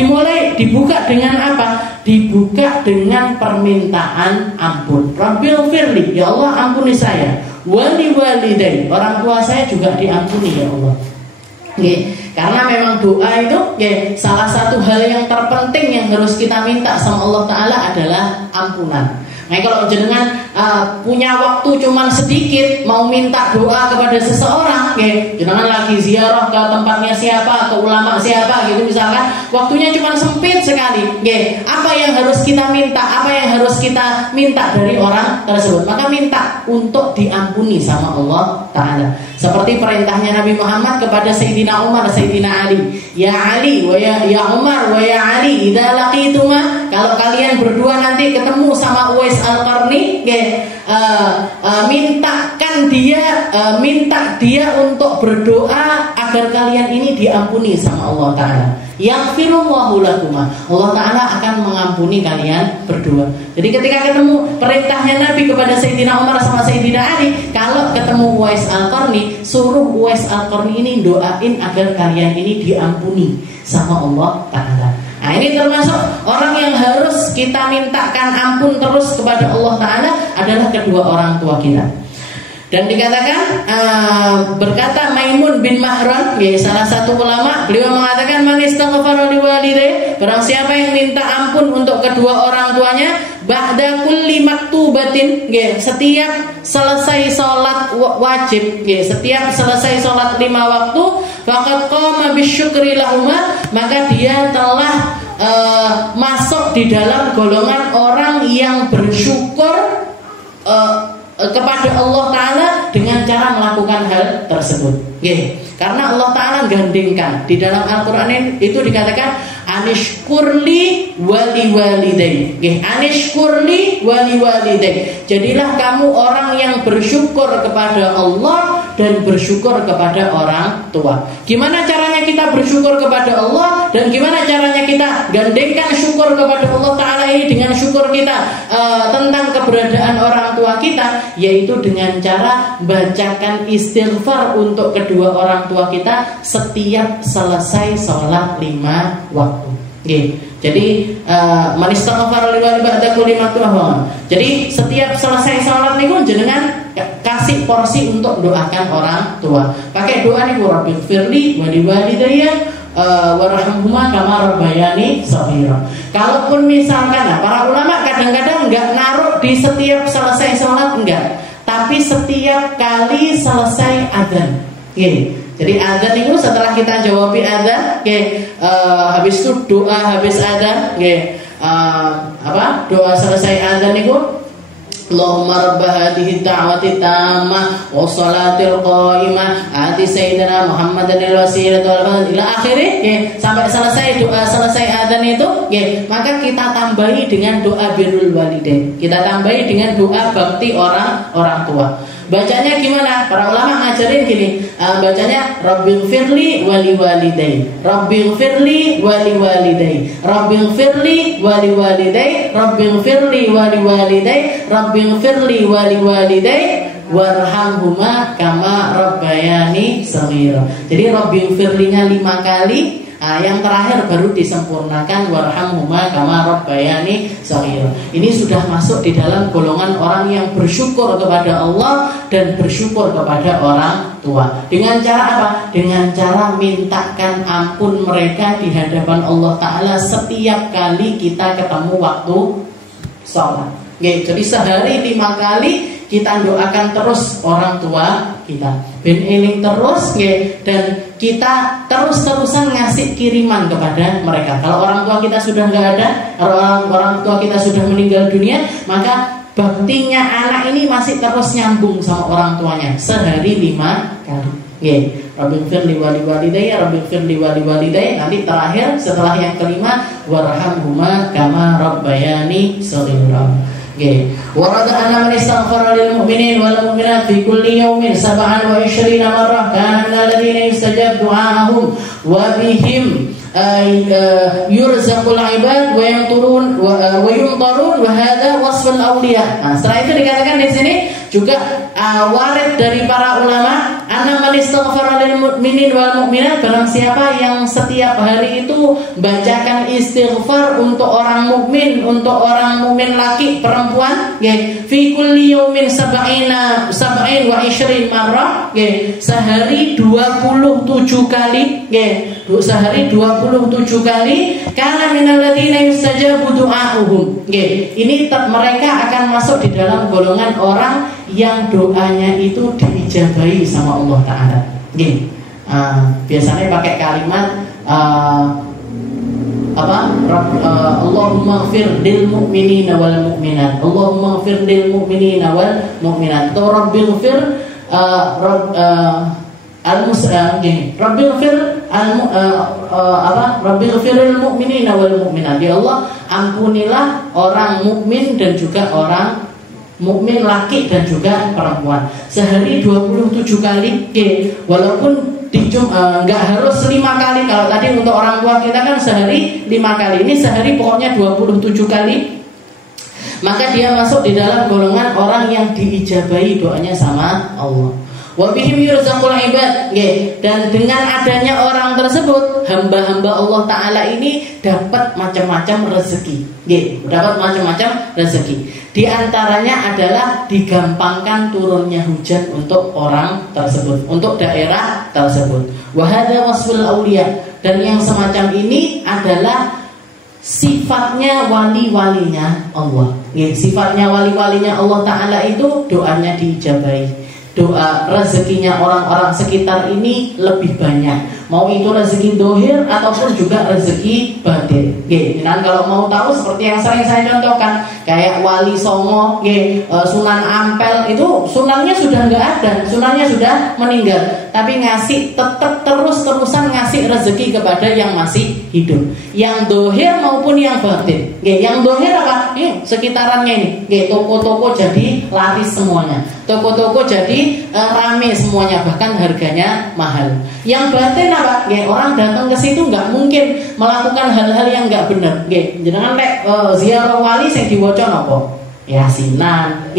dibuka dengan apa? Dibuka dengan permintaan ampun. Rabbil firli, ya Allah ampuni saya. Wali walidayya, orang tua saya juga diampuni ya Allah. Karena memang doa itu salah satu hal yang terpenting yang harus kita minta sama Allah Ta'ala adalah ampunan. Nah, kalau jenengan punya waktu cuman sedikit, mau minta doa kepada seseorang, jenengan lagi ziarah ke tempatnya siapa, ke ulama siapa gitu misalkan, waktunya cuma sempit sekali, apa yang harus kita minta, apa yang harus kita minta dari orang tersebut? Maka minta untuk diampuni sama Allah Ta'ala. Seperti perintahnya Nabi Muhammad kepada Sayyidina Umar, Sayyidina Ali, ya Ali, wa ya Umar, wa ya Ali, idza laqituma, kalau kalian berdua nanti ketemu sama Uwais Al-Qarni, minta dia untuk berdoa agar kalian ini diampuni sama Allah Ta'ala. Yaghfirullahu lakuma, Allah Ta'ala akan mengampuni kalian berdua. Jadi ketika ketemu perintahnya Nabi kepada Sayyidina Umar sama Sayyidina Ali, kalau ketemu Uwais Al-Qarni, suruh Uwais Al-Qarni ini doain agar kalian ini diampuni sama Allah Ta'ala. Nah, ini termasuk orang yang harus kita mintakan ampun terus kepada Allah Ta'ala adalah kedua orang tua kita. Dan dikatakan berkata Maimun bin Mahran, salah satu ulama, beliau mengatakan man istaghfara liwalidayhi, barang siapa yang minta ampun untuk kedua orang tuanya, ba'da kulli maktubatin, setiap selesai salat wajib, setiap selesai salat 5 waktu, faqad qama bisyukri lahuma, maka dia telah masuk di dalam golongan orang yang bersyukur kepada Allah Ta'ala dengan cara melakukan hal tersebut. Karena Allah Ta'ala gandengkan di dalam Al-Quran itu dikatakan anishkurli wali walidai. Anishkurli wali walidai. Jadilah kamu orang yang bersyukur kepada Allah dan bersyukur kepada orang tua. Gimana caranya kita bersyukur kepada Allah dan gimana caranya kita gandengkan syukur kepada Allah Ta'ala ini dengan syukur kita tentang keberadaan orang tua kita, yaitu dengan cara bacakan istighfar untuk kedua orang tua kita setiap selesai sholat 5 waktu. Jadi man istaghfara li ba'da kulli maktuh. Jadi setiap selesai sholat niku jenengan kasih porsi untuk doakan orang tua. Pakai doa niku rabbighfirli wa liwalidayya warhamhuma kama rabbayani shaghira. Kalaupun misalkan para ulama kadang-kadang enggak naruh di setiap selesai sholat, enggak, tapi setiap kali selesai adzan. Jadi adzan itu setelah kita jawabi adzan, habis itu doa habis adzan, doa selesai adzan itu Allahumma rabb hadhihi da'wati tammah wa salatil qa'imah ati sayyidina Muhammadan al-wasilah wal ila akhirih, sampai selesai doa selesai adzan itu, maka kita tambahi dengan doa birrul walidain, kita tambahi dengan doa bakti orang tua. Bacanya gimana? Para ulama ngajarin gini, bacanya Rabbighfirli wali walidayya, Rabbighfirli wali walidayya, Rabbighfirli wali walidayya, Rabbighfirli wali walidayya, Rabbighfirli wali walidayya, warhamhuma kama rabbayani shaghira. Jadi Rabbighfirlinya 5 kali, yang terakhir baru disempurnakan warhamhuma kama rabbayani shaghira. Ini sudah masuk di dalam golongan orang yang bersyukur kepada Allah dan bersyukur kepada orang tua. Dengan cara apa? Dengan cara mintakan ampun mereka di hadapan Allah Ta'ala setiap kali kita ketemu waktu sholat. Jadi sehari 5 kali kita doakan terus orang tua kita, ben eling terus, dan kita terus-terusan ngasih kiriman kepada mereka. Kalau orang tua kita sudah nggak ada, orang tua kita sudah meninggal dunia, maka baktinya anak ini masih terus nyambung sama orang tuanya sehari 5 kali. Rabbighfirli wali walidayya, Rabbighfirli wali walidayya. Nanti terakhir setelah yang kelima, warhamhuma kama rabbayani shaghira. Warada anna man istaghfara lil mu'minin wal mu'minat fi kulli yawmin 27 marrah kana min alladhina yustajab du'aahum wa bihim yurzaqul ibad wa yamturun wa yumtarun wa hadha wasful awliya. Nah, setelah itu dikatakan di sini juga warid dari para ulama, anna man istaghfara lil mu'minin wal mu'minat, barang siapa yang setiap hari itu bacakan istighfar untuk orang mukmin, untuk orang mukmin laki perempuan, fi kulli yaumin 27 marrah, sehari 27 kali, sehari 27 kali, kana minal ladzina yustajabu du'a ma'uhum. Ini mereka akan masuk di dalam golongan orang yang doanya itu diijabahi sama Allah Ta'ala. Biasanya pakai kalimat Allahumma ighfir lil mu'minina wal mu'minat. Allahumma ighfir lil mu'minina wal mu'minat. Rabbil ighfir Rabbil ighfir Rabbil ighfiril mu'minina wal mu'minat. Ya Allah, ampunilah orang mukmin dan juga orang mukmin laki dan juga perempuan. Sehari 27 kali. Walaupun nggak harus 5 kali. Kalau tadi untuk orang tua kita kan sehari 5 kali. Ini sehari pokoknya 27 kali. Maka dia masuk di dalam golongan orang yang diijabahi doanya sama Allah. Wa bihim yurzaqul ibad. Dan dengan adanya orang tersebut, hamba-hamba Allah Ta'ala ini dapat macam-macam rezeki. Dapat macam-macam rezeki. Di antaranya adalah digampangkan turunnya hujan untuk orang tersebut, untuk daerah tersebut. Wa hadza wasful auliya. Dan yang semacam ini adalah sifatnya wali-walinya Allah. Sifatnya wali-walinya Allah Ta'ala itu doanya diijabahi. Doa rezekinya orang-orang sekitar ini lebih banyak. Mau itu rezeki dohir ataupun juga rezeki batin. Dan kalau mau tahu seperti yang sering saya contohkan, kayak Wali Songo, Sunan Ampel, itu sunannya sudah nggak ada, sunannya sudah meninggal, tapi ngasih tetap terus-terusan ngasih rezeki kepada yang masih hidup, yang dohir maupun yang batin. Yang dohir apa? Sekitarannya ini, toko-toko jadi laris semuanya, toko-toko jadi rame semuanya, bahkan harganya mahal. Yang batin apa? Orang datang ke situ nggak mungkin melakukan hal-hal yang nggak benar. Jangan ziarah wali yang diwaca nopo Yasinan,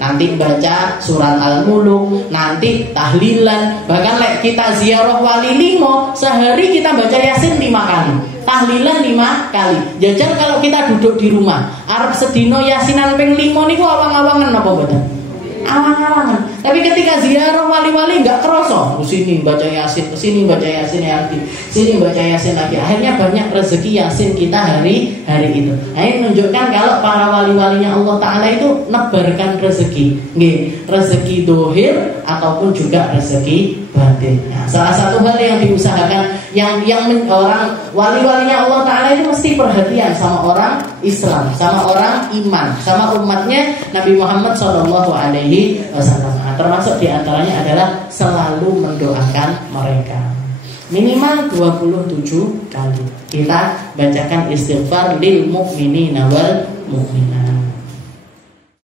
nanti baca surat Al-Muluk, nanti tahlilan. Bahkan kita ziarah wali 5, sehari kita baca Yasin 5 kali, tahlilan 5 kali. Jajar kalau kita duduk di rumah, arep sedino Yasinan ping 5 niku awang-awangan napa mboten? Awang-awangan. Tapi ketika ziarah wali-wali nggak kerasa. Sini baca Yasin, sini baca Yasin lagi, sini baca Yasin lagi. Akhirnya banyak rezeki Yasin kita hari itu. Nah, ini menunjukkan kalau para wali-walinya Allah Ta'ala itu nebarkan rezeki, rezeki dohir ataupun juga rezeki batin. Nah, salah satu hal yang diusahakan, yang orang wali-walinya Allah Ta'ala itu mesti perhatian sama orang Islam, sama orang iman, sama umatnya Nabi Muhammad SAW. Nah, termasuk diantaranya adalah selalu mendoakan mereka minimal 27 kali. Kita bacakan istighfar lil mu'minina wal mu'minat.